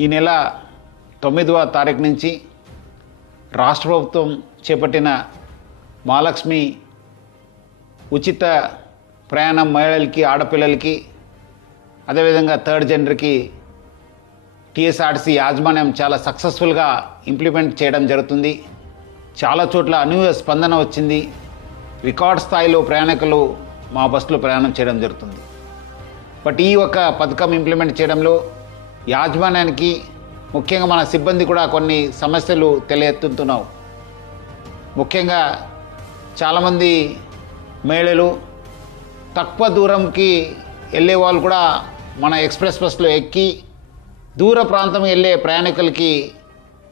ఈ నెల 9వ తారీఖు నుంచి రాష్ట్ర ప్రభుత్వం చేపట్టిన మహాలక్ష్మి ఉచిత ప్రయాణం మహిళలకి, ఆడపిల్లలకి, అదేవిధంగా థర్డ్ జెండర్కి టీఎస్ఆర్టీసీ యాజమాన్యం చాలా సక్సెస్ఫుల్గా ఇంప్లిమెంట్ చేయడం జరుగుతుంది. చాలా చోట్ల అనూహ్య స్పందన వచ్చింది. రికార్డ్ స్థాయిలో ప్రయాణికులు మా బస్సులో ప్రయాణం చేయడం జరుగుతుంది. బట్ ఈ ఒక పథకం ఇంప్లిమెంట్ చేయడంలో యాజమాన్యానికి, ముఖ్యంగా మన సిబ్బంది కూడా కొన్ని సమస్యలు తెలియెత్తుతున్నావు. ముఖ్యంగా చాలామంది మహిళలు తక్కువ దూరంకి వెళ్ళే వాళ్ళు కూడా మన ఎక్స్ప్రెస్ బస్సులో ఎక్కి దూర ప్రాంతం వెళ్ళే ప్రయాణికులకి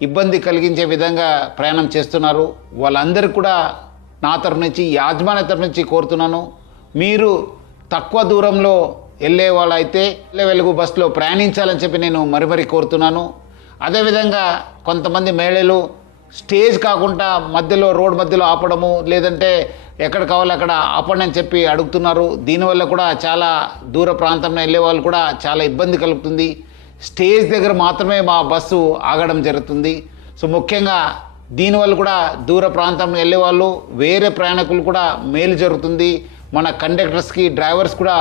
ఇబ్బంది కలిగించే విధంగా ప్రయాణం చేస్తున్నారు. వాళ్ళందరికీ కూడా నా తరఫు నుంచి, యాజమాన్య తరఫు నుంచి కోరుతున్నాను, మీరు తక్కువ దూరంలో వెళ్ళే వాళ్ళైతే వెలుగు బస్సులో ప్రయాణించాలని చెప్పి నేను మరీ కోరుతున్నాను. అదేవిధంగా కొంతమంది మహిళలు స్టేజ్ కాకుండా మధ్యలో, రోడ్ మధ్యలో ఆపడము, లేదంటే ఎక్కడ కావాలో అక్కడ ఆపండి అని చెప్పి అడుగుతున్నారు. దీనివల్ల కూడా చాలా దూర ప్రాంతంలో వెళ్ళే వాళ్ళు కూడా చాలా ఇబ్బంది కలుగుతుంది. స్టేజ్ దగ్గర మాత్రమే మా బస్సు ఆగడం జరుగుతుంది. సో ముఖ్యంగా దీనివల్ల కూడా దూర ప్రాంతం వెళ్ళే వాళ్ళు, వేరే ప్రయాణికులు కూడా మేలు జరుగుతుంది. మన కండక్టర్స్కి, డ్రైవర్స్ కూడా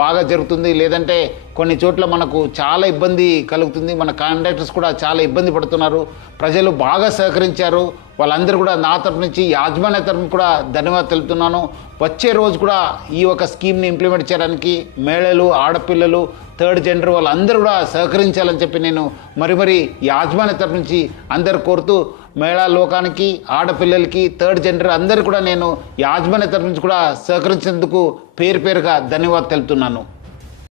బాగా జరుగుతుంది. లేదంటే కొన్ని చోట్ల మనకు చాలా ఇబ్బంది కలుగుతుంది. మన కండక్టర్స్ కూడా చాలా ఇబ్బంది పడుతున్నారు. ప్రజలు బాగా సహకరించారు. వాళ్ళందరూ కూడా నా తరఫు నుంచి, యాజమాన్య తరఫున కూడా ధన్యవాదాలు తెలుపుతున్నాను. వచ్చే రోజు కూడా ఈ ఒక స్కీమ్ని ఇంప్లిమెంట్ చేయడానికి మహిళలు, ఆడపిల్లలు, థర్డ్ జెండర్ వాళ్ళందరూ కూడా సహకరించాలని చెప్పి నేను మరీ యాజమాన్య తరఫు నుంచి అందరు కోరుతూ, మహిళా లోకానికి, ఆడపిల్లలకి, థర్డ్ జెండర్ అందరూ కూడా నేను యాజమాన్య తరఫు నుంచి కూడా సహకరించేందుకు పేరుగా ధన్యవాదాలు తెలుపుతున్నాను.